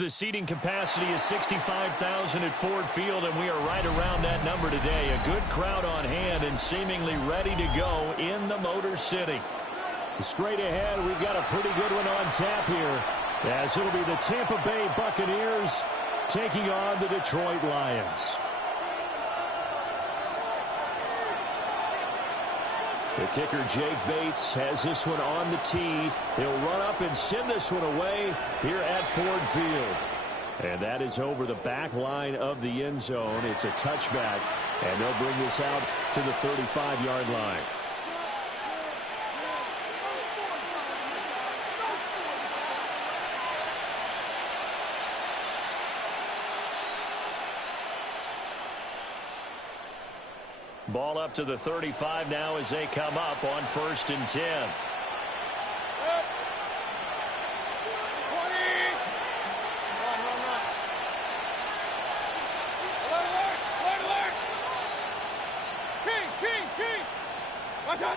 The seating capacity is 65,000 at Ford Field, and we are right around that number today. A good crowd on hand and seemingly ready to go in the Motor City. Straight ahead, we've got a pretty good one on tap here, as it'll be the Tampa Bay Buccaneers taking on the Detroit Lions. The kicker, Jake Bates, has this one on the tee. He'll run up and send this one away here at Ford Field. And that is over the back line of the end zone. It's a touchback, and they'll bring this out to the 35-yard line. Ball up to the 35 now as they come up on 1st and 10.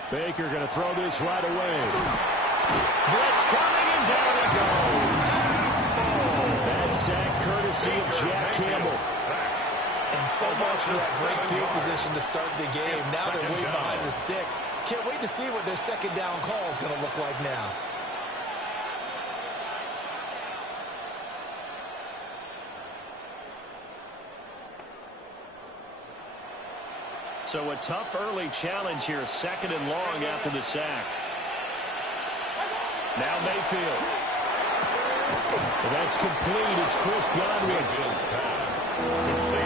Baker going to throw this right away. Blitz coming, and down it goes. That sack courtesy of Jack Campbell. And so much for that great field position to start the game. Now they're way behind the sticks. Can't wait to see what their second down call is going to look like now. So a tough early challenge here, 2nd and long after the sack. Now Mayfield. And that's complete. It's Chris Godwin.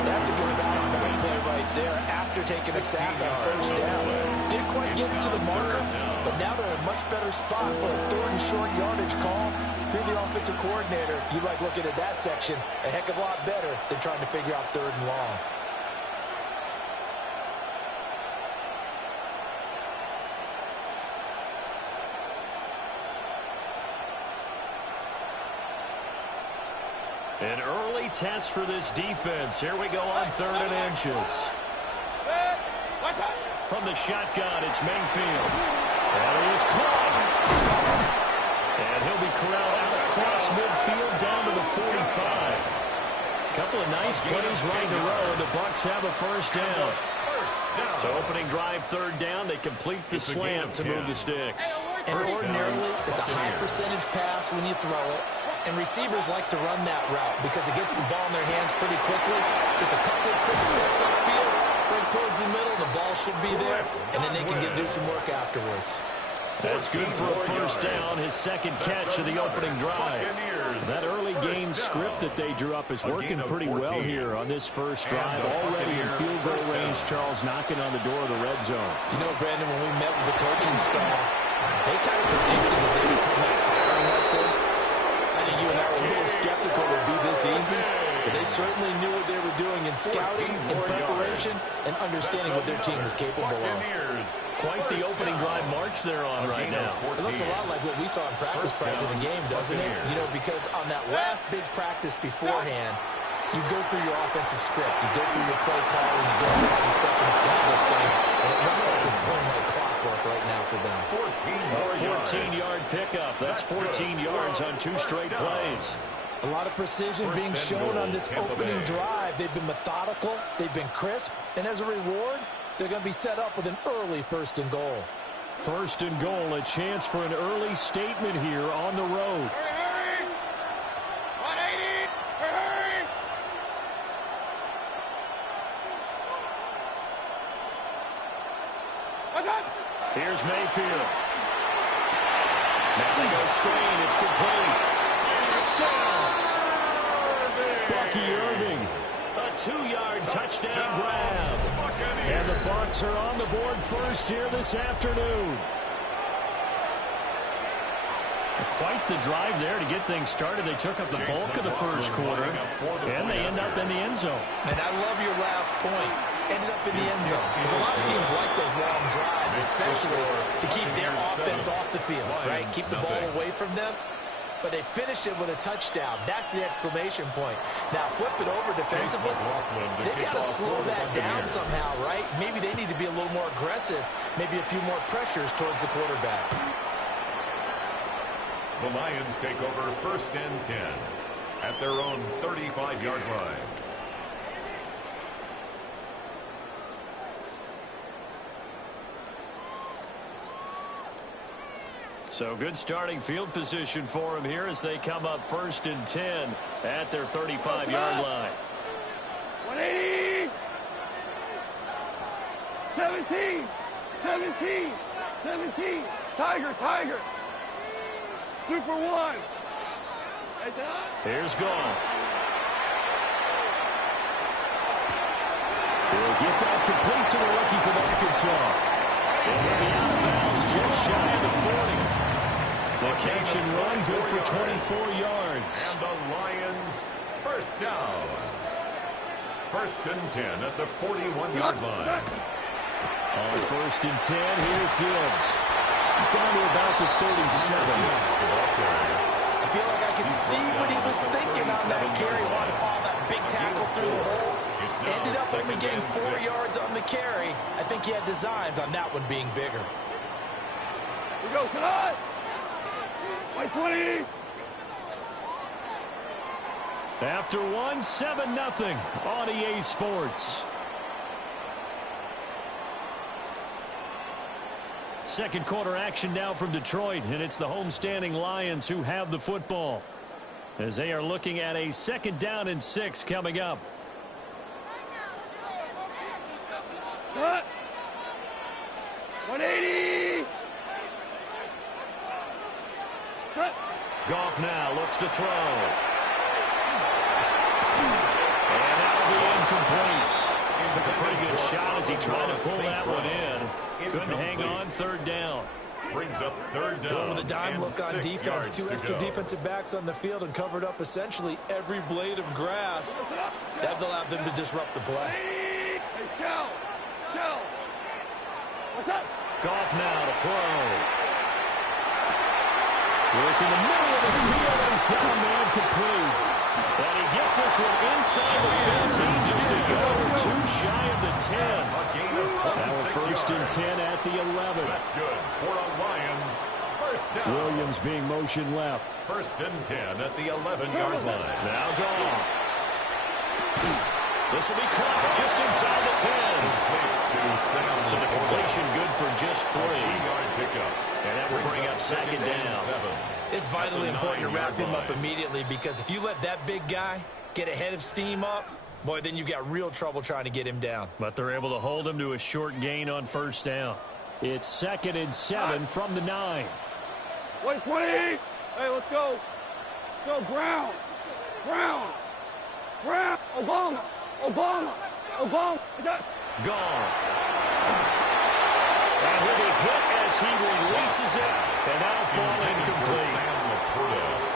That's a good bounce back play right there after taking a sack on 1st down. Didn't quite get it to the marker, but now they're in a much better spot for a 3rd and short yardage call. If you're the offensive coordinator, you like looking at that section a heck of a lot better than trying to figure out 3rd and long. An early test for this defense. Here we go on 3rd and inches. From the shotgun, it's Mayfield. And he is caught. And he'll be corralled out across midfield down to the 45. Couple of nice plays right in a row. The Bucs have a 1st down. So opening drive, 3rd down. They complete the slant to move the sticks. And ordinarily, it's a high percentage pass when you throw it. And receivers like to run that route because it gets the ball in their hands pretty quickly. Just a couple of quick steps upfield, break towards the middle, the ball should be there, and then they can do some work afterwards. That's good for a 1st down, his 2nd catch of the opening drive. That early game script that they drew up is working pretty well here on this 1st drive. Already in field goal range, Charles knocking on the door of the red zone. You know, Brandon, when we met with the coaching staff, they kind of predicted that they would come out firing like this. I think you and I were a little skeptical it would be this easy, but they certainly knew what they were doing in scouting, in preparation, and understanding what their team was capable of. Quite the opening drive march they're on right now. It looks a lot like what we saw in practice prior to the game, doesn't it? You know, because on that last big practice beforehand, you go through your offensive script, you go through your play calling, you go through every step and establish things, and it looks like it's going like clockwork right now for them. 14-yard pickup. That's 14 yards on 2 straight plays. A lot of precision being shown on this opening drive. They've been methodical, they've been crisp, and as a reward, they're going to be set up with an early 1st and goal. 1st and goal, a chance for an early statement here on the road. Here's Mayfield. Now they go screen. It's complete. Touchdown. Bucky Irving. A 2-yard touchdown grab. And the Bucs are on the board first here this afternoon. Quite the drive there to get things started. They took up the bulk of the 1st quarter, and they end up in the end zone. And I love your last point. Ended up in the end zone. Because a lot of teams like those long drives, especially to keep their offense off the field, right? Keep the ball away from them. But they finished it with a touchdown. That's the exclamation point. Now, flip it over defensively. They've got to slow that down somehow, right? Maybe they need to be a little more aggressive. Maybe a few more pressures towards the quarterback. The Lions take over 1st and 10. at their own 35-yard line. So good starting field position for them here as they come up 1st and 10 at their 35-yard line. 180. 17. 17. 17. Tiger, Tiger. Super one. Here's Gone. He'll get that complete to the rookie from Arkansas. And he'll be out of bounds just shy of the 40. The catch and run good for 24 yards. And the Lions first down. 1st and 10 at the 41-yard line. On 1st and 10, here's Gibbs. Down to about the 37. I feel like I could see what he was thinking on that carry. Wanted to follow that big tackle through the hole. Ended up only getting 4 yards on the carry. I think he had designs on that one being bigger. We go tonight. 120. After one, 7-0 on EA Sports. Second quarter action now from Detroit, and it's the homestanding Lions who have the football as they are looking at a 2nd down and 6 coming up. Cut. 180. Cut. Goff now looks to throw. And that'll be incomplete. Took a pretty good shot as he tried to pull that one in. Couldn't hang on 3rd down. Brings up 3rd down. Going with a dime look on defense. 2 extra go. defensive backs on the field and covered up essentially every blade of grass. That allowed them to disrupt the play. Hey, Shell. Shell. What's up? Goff now to throw. Work in the middle of the field, and he's got a man complete. And he gets this one inside the 15, just a yard or 2 shy of the 10. A gain of 26 1st and 10 yards. at the 11. That's good for a Lions first down. Williams being motion left. 1st and 10 at the 11-yard line. Now Goff. This will be caught just inside the 10. So the completion good for just 3. 3-yard pickup. And that will bring up 2nd down. It's vitally important to wrap him up immediately because if you let that big guy get ahead of steam up, boy, then you've got real trouble trying to get him down. But they're able to hold him to a short gain on 1st down. It's 2nd and 7 from the 9. 120. Hey, let's go. Go, Brown. Brown. Brown. Obama. Obama. Obama. Goff. And he'll be hit as he releases it, and now fall incomplete.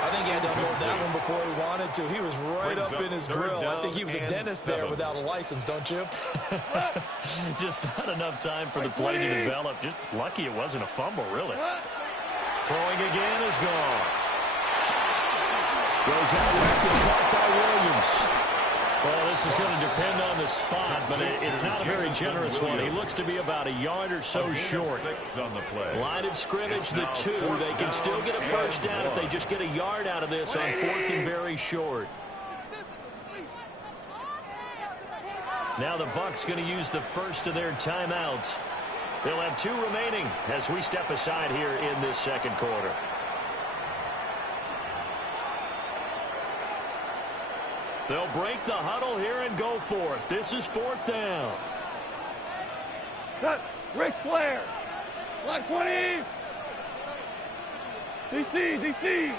I think he had to unload that one before he wanted to. He was right up in his grill. I think he was a dentist there without a license, don't you? Just not enough time for the play to develop. Just lucky it wasn't a fumble, really. Throwing again is Goff. Goes out left, it's caught by Williams. Well, this is going to depend on the spot, but it's not a very generous one. He looks to be about a yard or so short. Line of scrimmage, the 2. They can still get a 1st down if they just get a yard out of this on 4th and very short. Now the Bucs going to use the 1st of their timeouts. They'll have 2 remaining as we step aside here in this 2nd quarter. They'll break the huddle here and go for it. This is 4th down. Ric Flair. Black 20. DC. DC.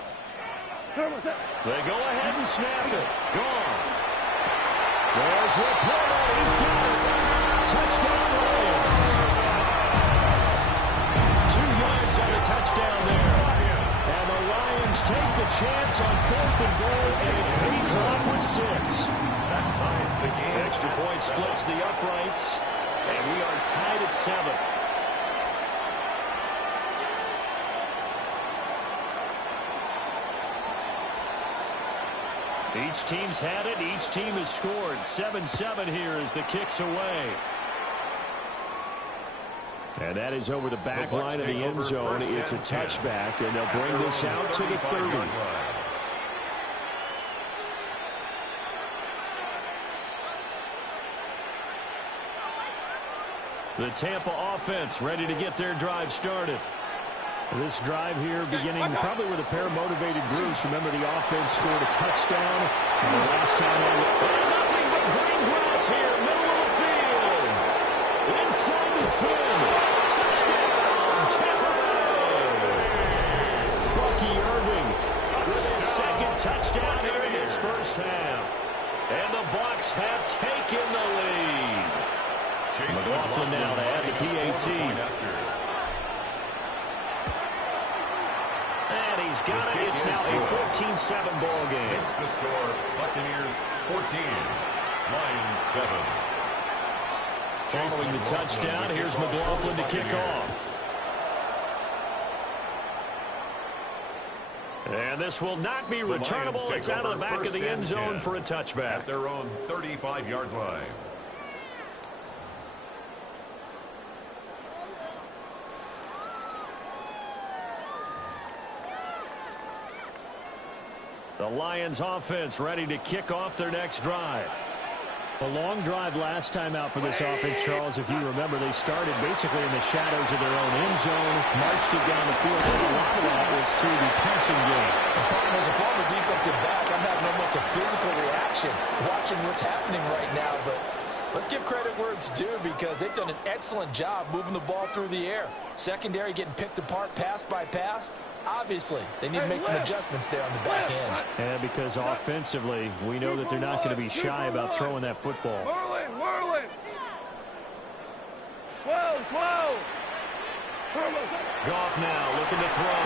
They go ahead and snap it. Gone. There's Laporta. He's got it. Touchdown Lions. 2 yards on a touchdown there. And the Lions take the chance on 4th and goal, and it pays off with 6. That ties the game. Extra point splits the uprights, and we are tied at 7. Each team's had it. Each team has scored. 7-7 here as the kick's away. And that is over the back line of the end zone. It's a touchback, and they'll bring this out to the 30. The Tampa offense ready to get their drive started. This drive here beginning probably with a pair of motivated groups. Remember, the offense scored a touchdown. And the last time nothing but green grass here, middle of the field. Inside the 10. Touchdown, Tampa Bay. Bucky Irving with his second touchdown here in this first half. And the Bucs have taken the lead. McLaughlin now to add the PAT. And he's got it. It's now a 14-7 ball game. It's the score. Buccaneers 14, Lions 7. Following the touchdown, here's McLaughlin to kick off. And this will not be returnable. It's out of the back of the end zone for a touchback. At their own 35-yard line. The Lions offense ready to kick off their next drive. A long drive last time out for this offense, Charles. If you remember, they started basically in the shadows of their own end zone, marched it down the field, and a lot of that was through the passing game. As a former defensive back, I'm having almost a physical reaction watching what's happening right now, but let's give credit where it's due because they've done an excellent job moving the ball through the air. Secondary getting picked apart pass by pass. Obviously, they need to make some adjustments there on the back end. And because offensively, we know that they're not going to be shy about throwing that football. Whirling. 12. Goff now looking to throw.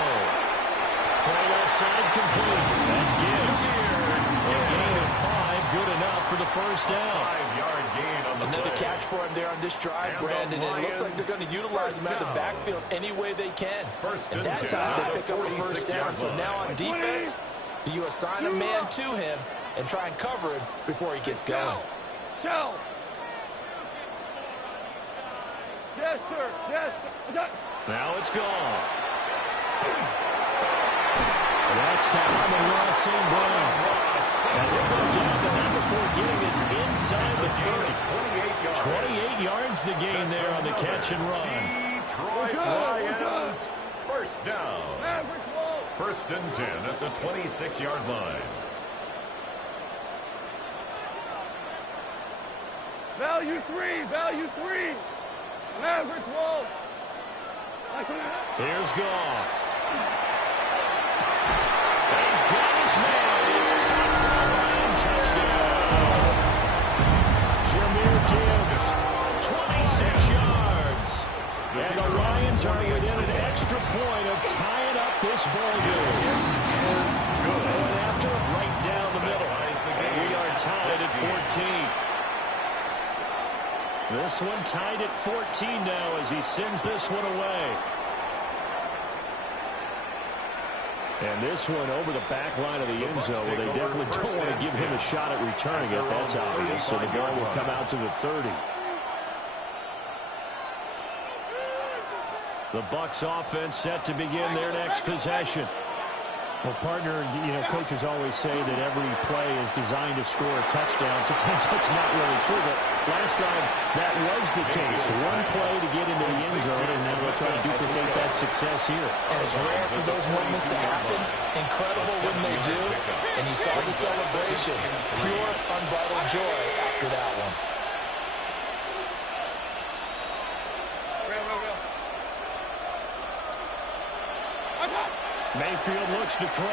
Throw left side complete. That's Gibbs. A gain of 5, good enough for the first down. 5-yard gain on the Another play. catch for him there on this drive, Brandon. And it looks like they're going to utilize him out of the backfield any way they can. And that time they pick up a first down. So now on defense, you assign a man to him and try and cover him before he gets going. Shell. Yes, sir. Now it's gone. That's Tyron Ross St. Brown. And they're going down the line before getting this inside the 30. 28 yards the gain there on the catch and run. Detroit Lions, first down. First and 10 at the 26-yard line. Value three. Maverick Wolf. Here's Goff. He's got his man. It's caught for a Lion touchdown. Jameer Gibbs, 26 yards. And the Lions are within an extra point of tying up this ball game. Going after it right down the middle. We are tied at 14. This one tied at 14 now as he sends this one away. And this one over the back line of the end zone where they definitely don't want to give him a shot at returning it. That's obvious. So the ball will come out to the 30. The Bucs offense set to begin their next possession. Well, partner, coaches always say that every play is designed to score a touchdown. Sometimes that's not really true, but last time that was the case. One play to get into the end zone, and now they'll try to duplicate that success here. And it's rare for those moments to happen. Incredible when they do. And you saw the celebration. Pure, unbridled joy after that one. Mayfield looks to throw.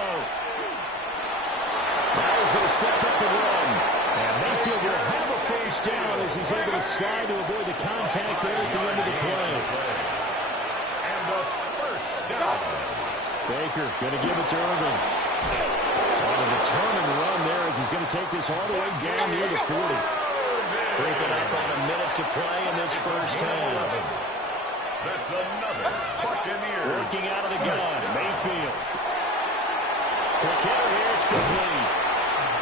Now he's going to step up and run. And Mayfield will have a first down as he's able to slide to avoid the contact there at the end of the play. And a first down. Baker going to give it to Irving. On a determined run there as he's going to take this all the way down near the 40. Creeping up on a minute to play in this first half. That's another Buccaneers. Working out of the gun, Mayfield. Quick hitter here, it's complete.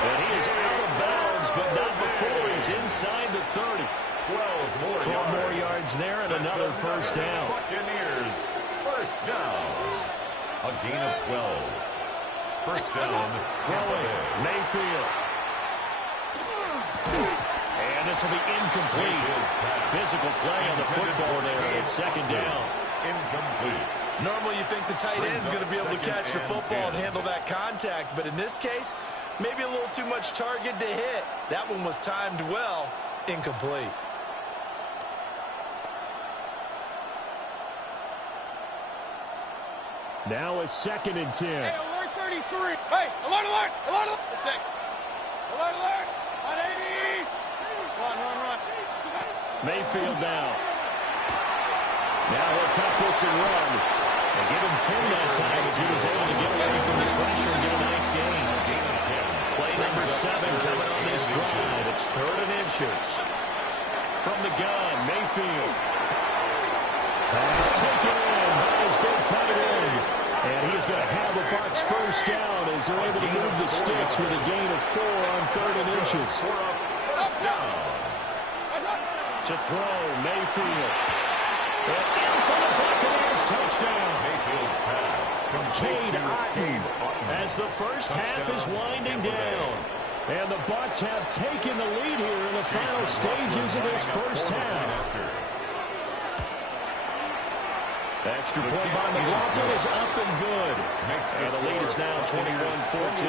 And he is out of bounds, but not before he's inside the 30. 12 more yards there and another first down. Buccaneers, first down. A gain of 12. First down. Throwing, Mayfield. And this will be incomplete. Physical play on the football there. It's second down. Incomplete. Normally you think the tight end is going to be able to catch the football and handle that contact, but in this case, maybe a little too much target to hit. That one was timed well. Incomplete. Now a 2nd and 10. Hey, alert 33. Hey, alert, alert, alert, alert. A sec. Alert, alert. On 80. Run. Mayfield now. Now he'll tuck this and run. They give him 10 that time as he was able to get away from the pressure and get a nice gain. Play number 7 coming on this drive. It's 3rd and inches. From the gun, Mayfield. Pass taken in by his big tight end. And he's going to have a Bucs first down as they're able to move the sticks with a gain of 4 on 3rd and inches. First down. To throw, Mayfield. And in for the Buccaneers touchdown. Mayfield's pass. Cade Otton as the first half is winding down. And the Bucs have taken the lead here in the final stages of this first half. Extra point by McLaughlin is up and good. And the lead is now 21-14.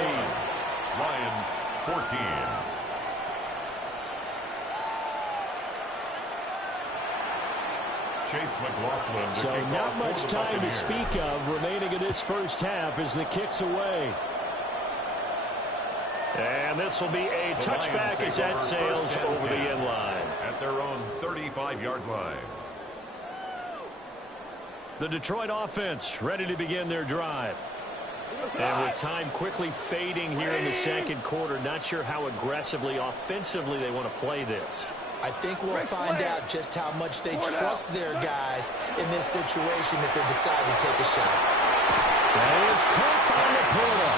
Lions 14. Chase McLaughlin. So not much time to speak of remaining in this first half as the kick's away. And this will be a touchback as that sails over the end line. At their own 35-yard line. The Detroit offense ready to begin their drive. And with time quickly fading here in the second quarter, not sure how aggressively, offensively they want to play this. I think we'll find out just how much they trust their guys in this situation if they decide to take a shot. That is caught by Laporta.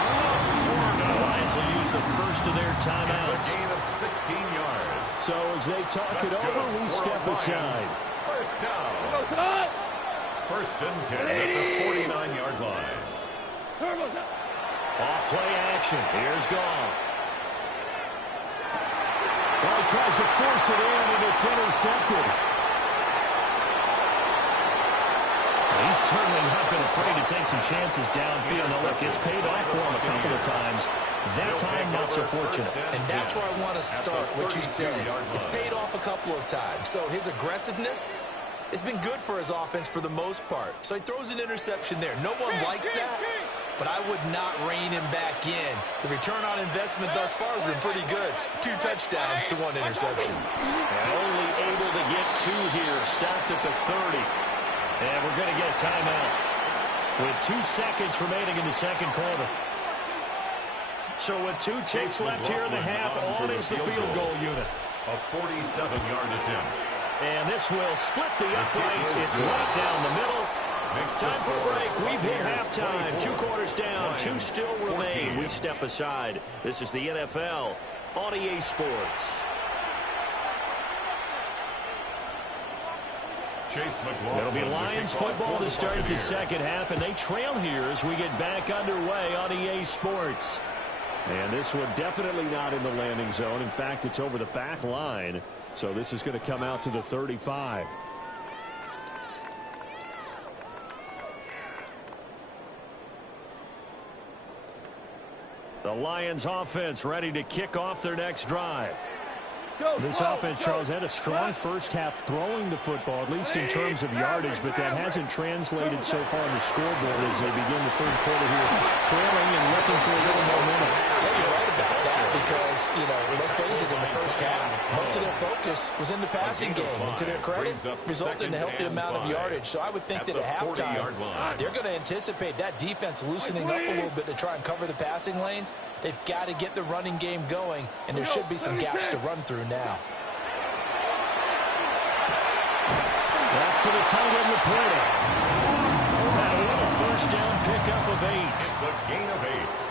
The Lions will use the first of their timeouts. It's a gain of 16 yards. So as they talk it over, we step aside. First down. First and 10 at the 49-yard line. Off play action. Here's Goff. Well, he tries to force it in, and it's intercepted. He's certainly not been afraid to take some chances downfield. Now, look, it's paid off for him a couple of times. That time, not so fortunate. And that's where I want to start, what you said. It's paid off a couple of times. So his aggressiveness has been good for his offense for the most part. So he throws an interception there. No one likes that, but I would not rein him back in. The return on investment thus far has been pretty good. 2 touchdowns to 1 interception. And only able to get 2 here. Stopped at the 30. And we're going to get a timeout with 2 seconds remaining in the second quarter. So with 2 ticks left here in the half, on is the field goal unit. A 47-yard attempt. And this will split the uprights. It's right down the middle. Time for a break. We've hit halftime. 2 quarters down. 2 still remain. We step aside. This is the NFL on EA Sports. It'll be Lions football to start the second half, and they trail here as we get back underway on EA Sports. And this one definitely not in the landing zone. In fact, it's over the back line. So this is going to come out to the 35. The Lions offense ready to kick off their next drive. This offense, Charles, had a strong first half throwing the football, at least in terms of yardage, but that hasn't translated so far on the scoreboard as they begin the third quarter here, trailing and looking for a little momentum. Yeah, you're right about that because, let's face it, in the first half, most of their focus was in the passing game, and to their credit, resulted in a healthy amount of yardage. So I would think that at halftime, they're going to anticipate that defense loosening up a little bit to try and cover the passing lanes. They've got to get the running game going, and there should be some gaps to run through now. That's to the tight end, Laporta. What a first down pickup of 8. It's a gain of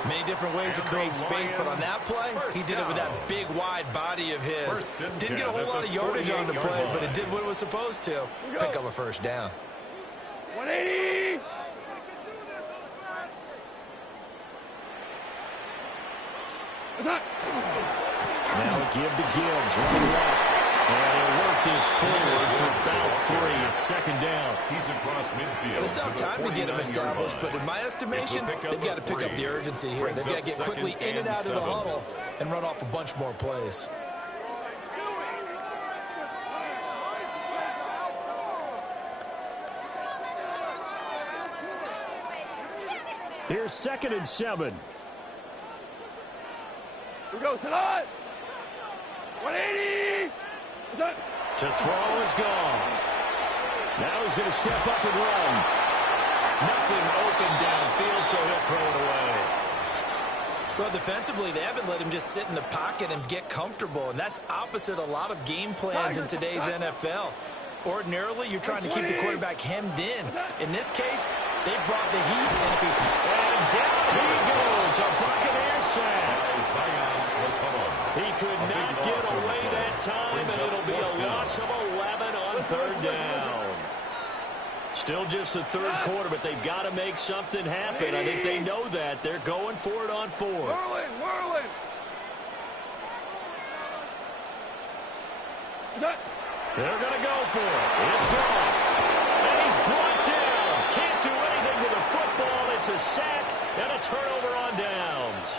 8. Many different ways to create space, but on that play, he did it with that big, wide body of his. Didn't get a whole lot of yardage on the play, but it did what it was supposed to. Pick up a first down. 180. Now a give to Gibbs, right left. And he'll work this forward for about 3. It's second down. He's across midfield. They still have time to get him established, but in my estimation, they've got to pick up the urgency here. They've got to get quickly in and out of the huddle and run off a bunch more plays. Here's 2nd and 7. Here we go, tonight. 180. To throw is gone. Now he's going to step up and run. Nothing open downfield, so he'll throw it away. Well, defensively, they haven't let him just sit in the pocket and get comfortable, and that's opposite a lot of game plans in today's NFL. Ordinarily, you're trying to keep the quarterback hemmed in. In this case, they've brought the heat, and if he... And down he goes, a Buccaneer sack. He could not get away that time, and it'll be a loss of 11 on 3rd down. Still just the 3rd quarter, but they've got to make something happen. I think they know that. They're going for it on 4th. Whirling. They're going to go for it. It's gone. And he's brought down. Can't do anything with the football. It's a sack and a turnover on downs.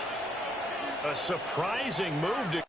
A surprising move to